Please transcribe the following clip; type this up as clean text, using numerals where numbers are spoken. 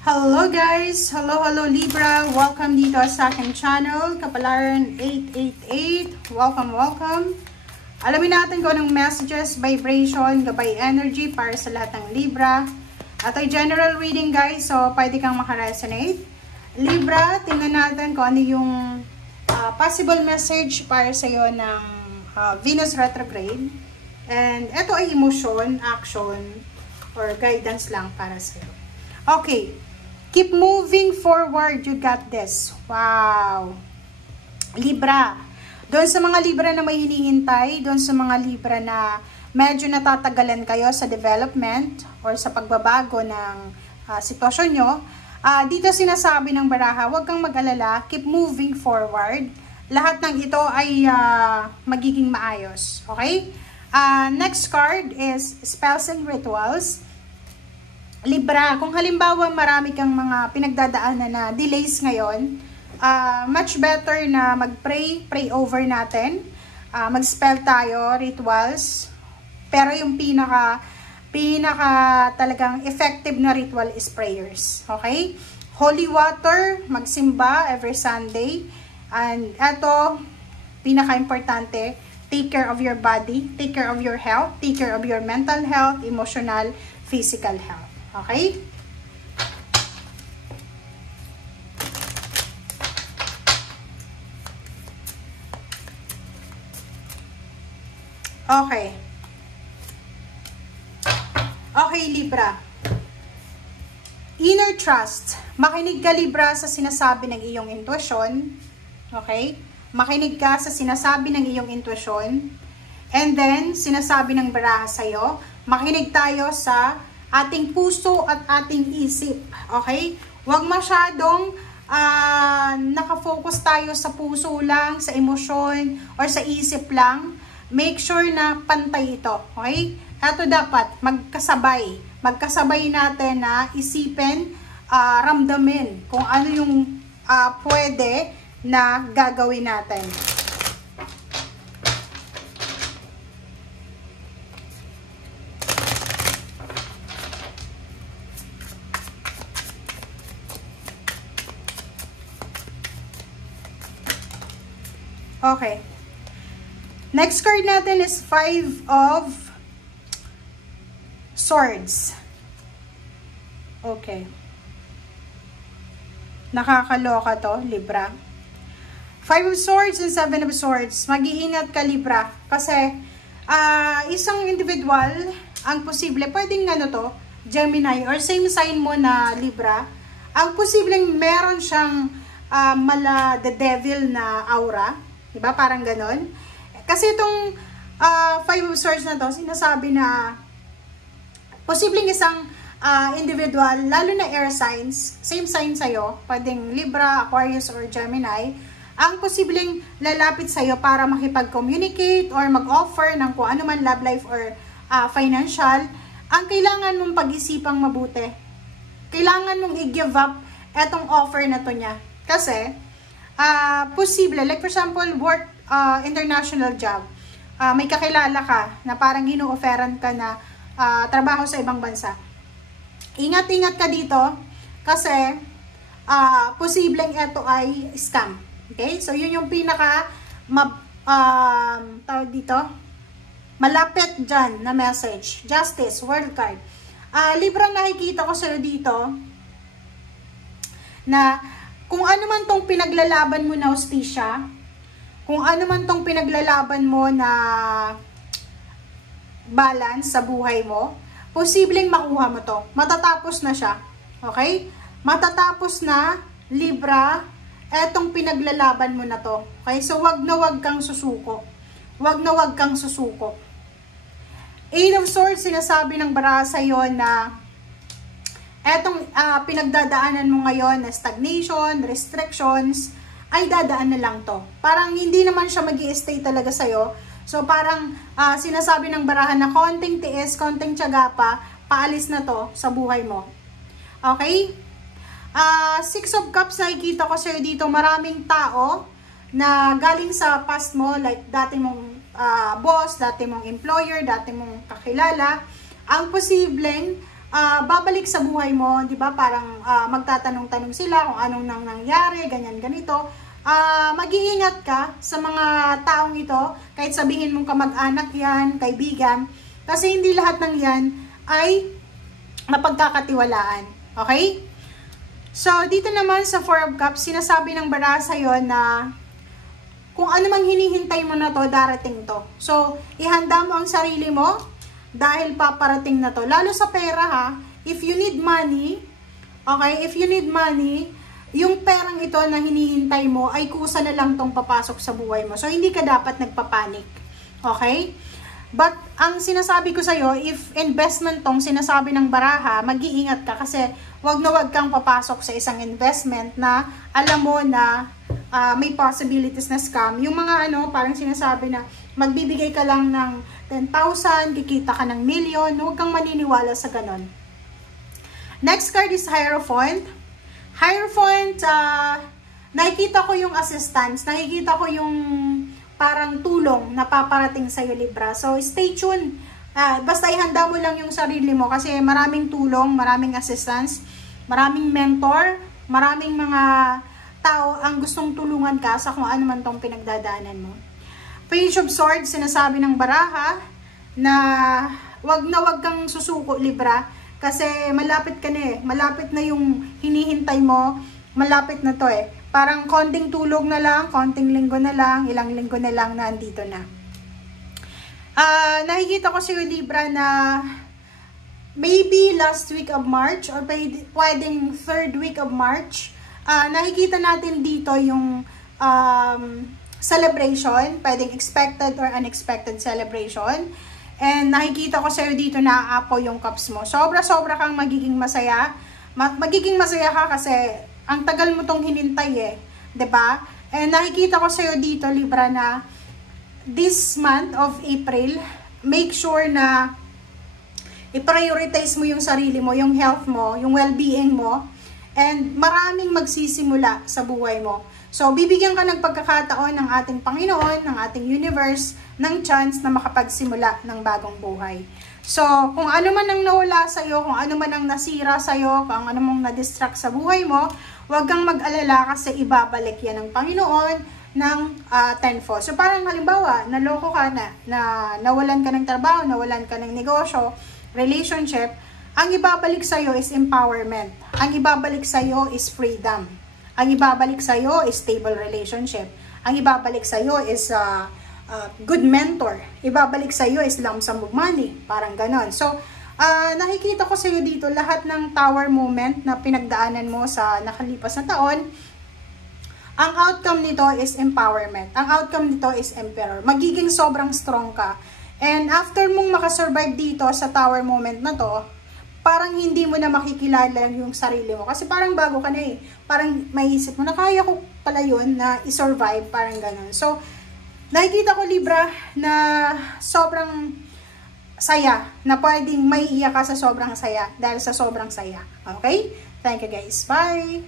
Hello guys! Hello Libra! Welcome dito sa aking channel, Kapalaran 888. Welcome! Alamin natin kung anong messages, vibration, gabay energy para sa lahat ng Libra. At ay general reading guys, so pwede kang makaresonate. Libra, tingnan natin kung ano yung possible message para sa iyo ng Venus retrograde. And ito ay emotion, action, or guidance lang para sa iyo. Okay. Keep moving forward. You got this. Wow. Libra. Doon sa mga Libra na may hinihintay, doon sa mga Libra na medyo natatagalan kayo sa development or sa pagbabago ng sitwasyon nyo, dito sinasabi ng baraha, huwag kang mag-alala, keep moving forward. Lahat ng ito ay magiging maayos. Okay? Next card is Spells and Rituals. Libra, kung halimbawa marami kang mga pinagdadaanan na delays ngayon, much better na pray over natin. Mag-spell tayo, rituals. Pero yung pinaka talagang effective na ritual is prayers. Okay? Holy water, magsimba every Sunday. And eto, pinaka-importante, take care of your body, take care of your health, take care of your mental health, emotional, physical health. Okay? Okay. Okay, Libra. Inner trust. Makinig ka, Libra, sa sinasabi ng iyong intuition. Okay? Makinig ka sa sinasabi ng iyong intuition. And then, sinasabi ng baraha sa'yo, makinig tayo sa ating puso at ating isip. Okay? Huwag masyadong nakafocus tayo sa puso lang, sa emosyon, or sa isip lang. Make sure na pantay ito. Okay? Ito dapat magkasabay. Magkasabay natin na isipin, ramdamin kung ano yung pwede na gagawin natin. Okay. Next card natin is Five of Swords. Okay. Nakakaloka to, Libra. Five of Swords and Seven of Swords. Mag-iingat ka, Libra. Kasi, isang individual, ang posible, pwedeng Gemini, or same sign mo na Libra, ang posibleng meron siyang the devil na aura. Diba? Parang ganon. Kasi itong Five of Swords na to, sinasabi na posibleng isang individual, lalo na air signs, same sign sa'yo, pwedeng Libra, Aquarius, or Gemini, ang posibleng lalapit sa'yo para makipag-communicate or mag-offer ng kung ano man love life or financial. Ang kailangan mong pag-isipang mabuti. Kailangan mong i-give up etong offer na to niya. Kasi, posible, like for example, work, international job, may kakilala ka na parang gino-offeran ka na trabaho sa ibang bansa. Ingat-ingat ka dito kasi posibleng ito ay scam. Okay? So, yun yung pinaka tawag dito, malapit dyan na message. Justice, world card. Libra, nakikita ko sa'yo dito na kung ano man tong pinaglalaban mo na hustisya, kung ano man tong pinaglalaban mo na balance sa buhay mo, posibleng makuha mo to. Matatapos na siya. Okay? Matatapos na, Libra, etong pinaglalaban mo na to. Okay? So, wag na wag kang susuko. Wag na wag kang susuko. Eight of Swords, sinasabi ng baraha sa'yo na etong pinagdadaanan mo ngayon na stagnation, restrictions, ay dadaan na lang to. Parang hindi naman siya mag-i-stay talaga sa'yo. So parang sinasabi ng barahan na konting tiis, konting tiyaga pa, paalis na to sa buhay mo. Okay? Six of Cups, nakikita ko sa'yo dito, maraming tao na galing sa past mo, like dati mong boss, dati mong employer, dati mong kakilala, ang posibleng babalik sa buhay mo, di ba? Parang magtatanong-tanong sila kung anong nang nangyari, ganyan, ganito. Mag-iingat ka sa mga taong ito, kahit sabihin mong kamag-anak yan, kaibigan, kasi hindi lahat ng yan ay mapagkakatiwalaan. Okay? So, dito naman sa Four of Cups, sinasabi ng bara sa'yo na kung ano mang hinihintay mo na to, darating to. So, ihanda mo ang sarili mo dahil paparating na to. Lalo sa pera ha, if you need money, okay, if you need money, yung perang ito na hinihintay mo ay kusa na lang tong papasok sa buhay mo. So, hindi ka dapat nagpapanik. Okay? But, ang sinasabi ko sa'yo, if investment tong sinasabi ng baraha, mag-iingat ka kasi wag na wag kang papasok sa isang investment na alam mo na may possibilities na scam. Yung mga parang sinasabi na magbibigay ka lang ng 10,000, kikita ka ng million, huwag kang maniniwala sa ganon. Next card is Hierophant. Hierophant, nakikita ko yung assistance, nakikita ko yung parang tulong na paparating sa'yo, Libra. So, stay tuned. Basta ihanda mo lang yung sarili mo kasi maraming tulong, maraming assistance, maraming mentor, maraming mga tao ang gustong tulungan ka sa kung ano man tong pinagdadaanan mo. Page of Swords, sinasabi ng baraha na wag kang susuko, Libra, kasi malapit ka na eh. Malapit na yung hinihintay mo, malapit na to eh. Parang konting tulog na lang, konting linggo na lang, ilang linggo na lang na andito na. Nakikita ko si Libra na maybe last week of March or pwedeng third week of March, nakikita natin dito yung celebration, pwedeng expected or unexpected celebration. And nakikita ko sa'yo dito na aapaw yung cups mo. Sobra-sobra kang magiging masaya. Magiging masaya ka kasi ang tagal mo tong hinintay eh. 'Di ba? And nakikita ko sa'yo dito, Libra, na this month of April, make sure na i-prioritize mo yung sarili mo, yung health mo, yung well-being mo, and maraming magsisimula sa buhay mo. So, bibigyan ka ng pagkakataon ng ating Panginoon, ng ating universe, ng chance na makapagsimula ng bagong buhay. So, kung ano man ang nawala sa'yo, kung ano man ang nasira sa'yo, kung ano mang na-distract sa buhay mo, huwag kang mag-alala kasi ibabalik yan ng Panginoon ng tenfold. So, parang halimbawa, naloko ka na nawalan ka ng trabaho, nawalan ka ng negosyo, relationship, ang ibabalik sa'yo is empowerment. Ang ibabalik sa'yo is freedom. Ang ibabalik sa'yo is stable relationship. Ang ibabalik sa'yo is good mentor. Ibabalik sa'yo is lump sum of money. Parang ganon. So, nakikita ko sa'yo dito lahat ng tower moment na pinagdaanan mo sa nakalipas na taon. Ang outcome nito is empowerment. Ang outcome nito is emperor. Magiging sobrang strong ka. And after mong makasurvive dito sa tower moment na to, parang hindi mo na makikilala yung sarili mo. Kasi parang bago ka na eh. Parang maiisip mo na kaya ko pala yun na i-survive. Parang ganun. So, nakikita ko, Libra, na sobrang saya. Na pwedeng maiiyak ka sa sobrang saya. Dahil sa sobrang saya. Okay? Thank you guys. Bye!